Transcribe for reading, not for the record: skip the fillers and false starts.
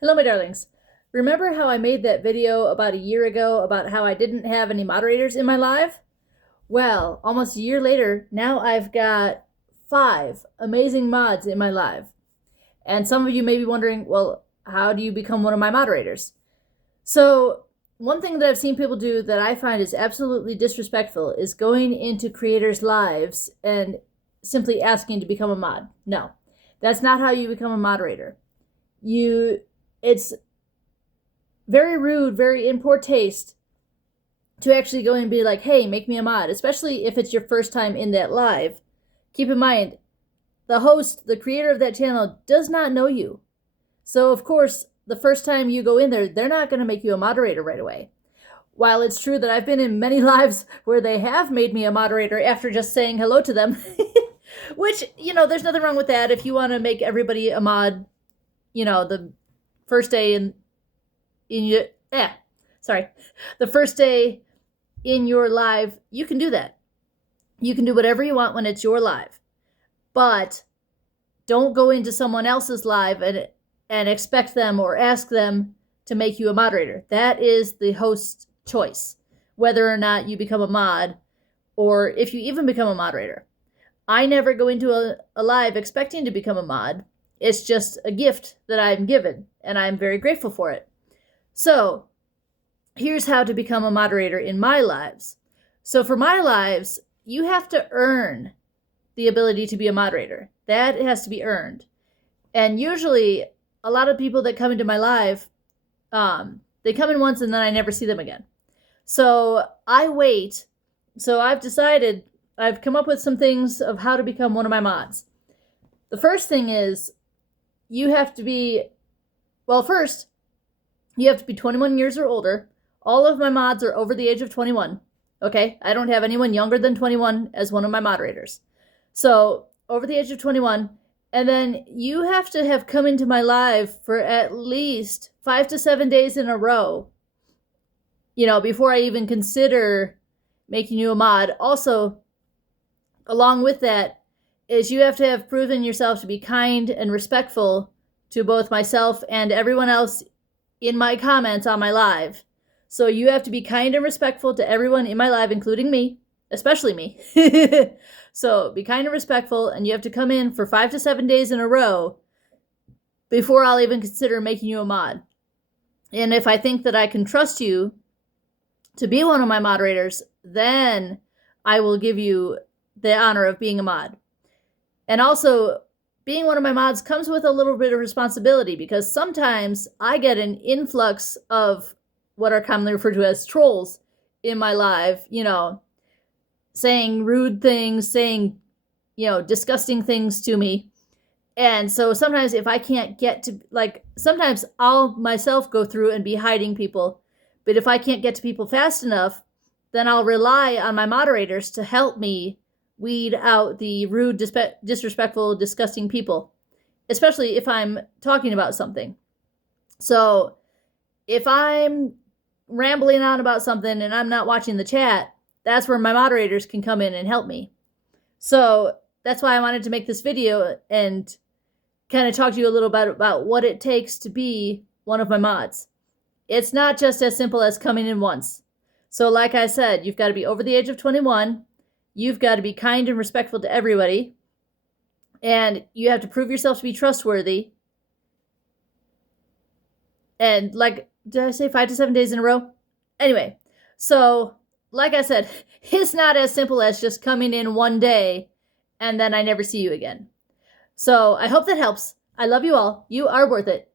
Hello, my darlings. Remember how I made that video about a year ago about how I didn't have any moderators in my live? Well, almost a year later, now I've got 5 amazing mods in my live. And some of you may be wondering, well, how do you become one of my moderators? So, one thing that I've seen people do that I find is absolutely disrespectful is going into creators' lives and simply asking to become a mod. No, that's not how you become a moderator. It's very rude, very in poor taste to actually go and be like, hey, make me a mod, especially if it's your first time in that live. Keep in mind, the host, the creator of that channel, does not know you. So, of course, the first time you go in there, they're not going to make you a moderator right away. While it's true that I've been in many lives where they have made me a moderator after just saying hello to them, which, there's nothing wrong with that. If you want to make everybody a mod, the first day the first day in your live, you can do that. You can do whatever you want when it's your live. But don't go into someone else's live and expect them or ask them to make you a moderator. That is the host's choice, whether or not you become a mod or if you even become a moderator. I never go into a live expecting to become a mod. It's just a gift that I'm given, and I'm very grateful for it. So, here's how to become a moderator in my lives. So for my lives, you have to earn the ability to be a moderator. That has to be earned. And usually, a lot of people that come into my live, they come in once and then I never see them again. So I wait. So I've come up with some things of how to become one of my mods. The first thing is, you have to be 21 years or older. All of my mods are over the age of 21. Okay? I don't have anyone younger than 21 as one of my moderators. So, over the age of 21. And then you have to have come into my live for at least 5 to 7 days in a row, before I even consider making you a mod. Also, along with that, is you have to have proven yourself to be kind and respectful to both myself and everyone else in my comments on my live. So you have to be kind and respectful to everyone in my live, including me, especially me. So be kind and respectful, and you have to come in for 5 to 7 days in a row before I'll even consider making you a mod. And if I think that I can trust you to be one of my moderators, then I will give you the honor of being a mod. And also, being one of my mods comes with a little bit of responsibility, because sometimes I get an influx of what are commonly referred to as trolls in my live, saying rude things, saying, disgusting things to me. And so sometimes if I can't get to, sometimes I'll myself go through and be hiding people. But if I can't get to people fast enough, then I'll rely on my moderators to help me weed out the rude, disrespectful, disgusting people, especially if I'm talking about something. So if I'm rambling on about something and I'm not watching the chat, that's where my moderators can come in and help me. So that's why I wanted to make this video and kind of talk to you a little bit about what it takes to be one of my mods. It's not just as simple as coming in once. So like I said, you've got to be over the age of 21. You've got to be kind and respectful to everybody. And you have to prove yourself to be trustworthy. And did I say 5 to 7 days in a row? Anyway, so like I said, it's not as simple as just coming in one day and then I never see you again. So I hope that helps. I love you all. You are worth it.